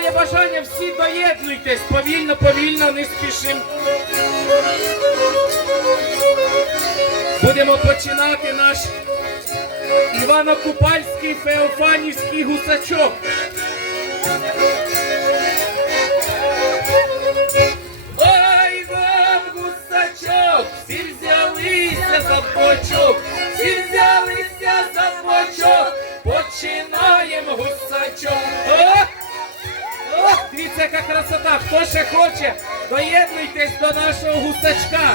має бажання, всі доєднуйтесь. Повільно, повільно, не спішимо. Будемо починати наш Івано-Купальський Феофанівський гусачок. Ой, вам гусачок, всі взялися за бочок, всі взялися яка красота! Хто ще хоче, доєднуйтесь до нашого гусачка.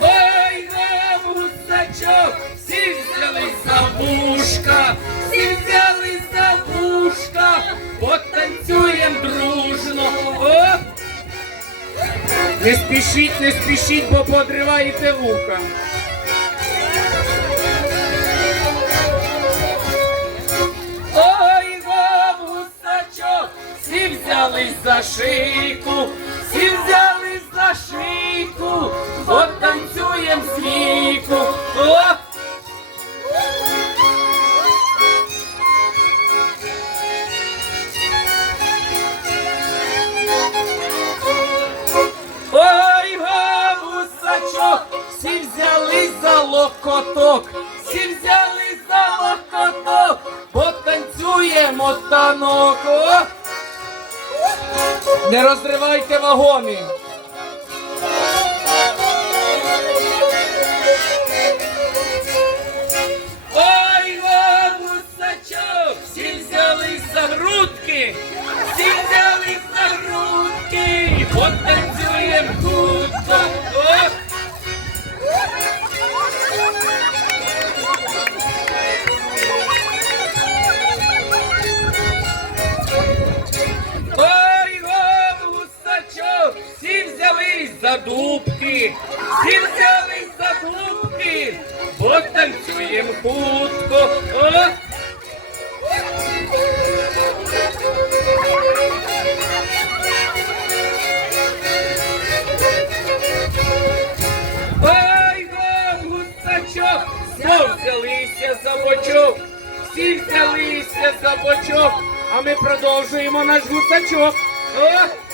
Ой, нам гусачок, всі взялись за вушка, всі взялись за вушка, потанцюєм дружно. О! Не спішіть, не спішіть, бо подриваєте вуха. за шийку, всі взялись за шийку, от танцюєм з віку. О! Ой, вам гусачок, всі взялись за локоток, всі взялись Не розривайте вагони. Ой, гусачок, всі взялись за грудки, всі взялись за грудки, потанцюєм хутко. За дубки, всі взялись за дубки, потанцюєм хутко. Ой, вам гусачок, знов взялися за бочок, всі взялися за бочок, а ми продовжуємо наш гусачок. О!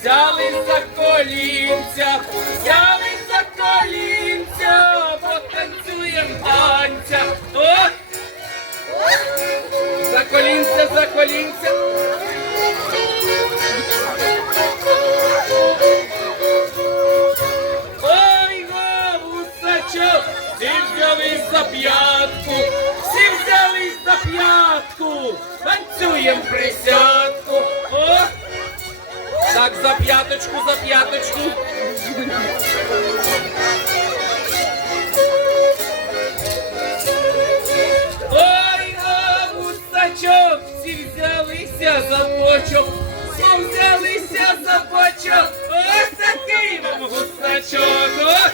Взяли за колінця, взяли за колінця, потанцюєм танця. О! За колінця, за колінця. Ой, гусачок, всі взялись за п'ятку, всі взялись за п'ятку, танцюєм присядку. Так, за п'яточку, за п'яточку. Ой, гусачок, всі взялися за бочок, всі взялися за бочок. Ось такий вам гусачок. О!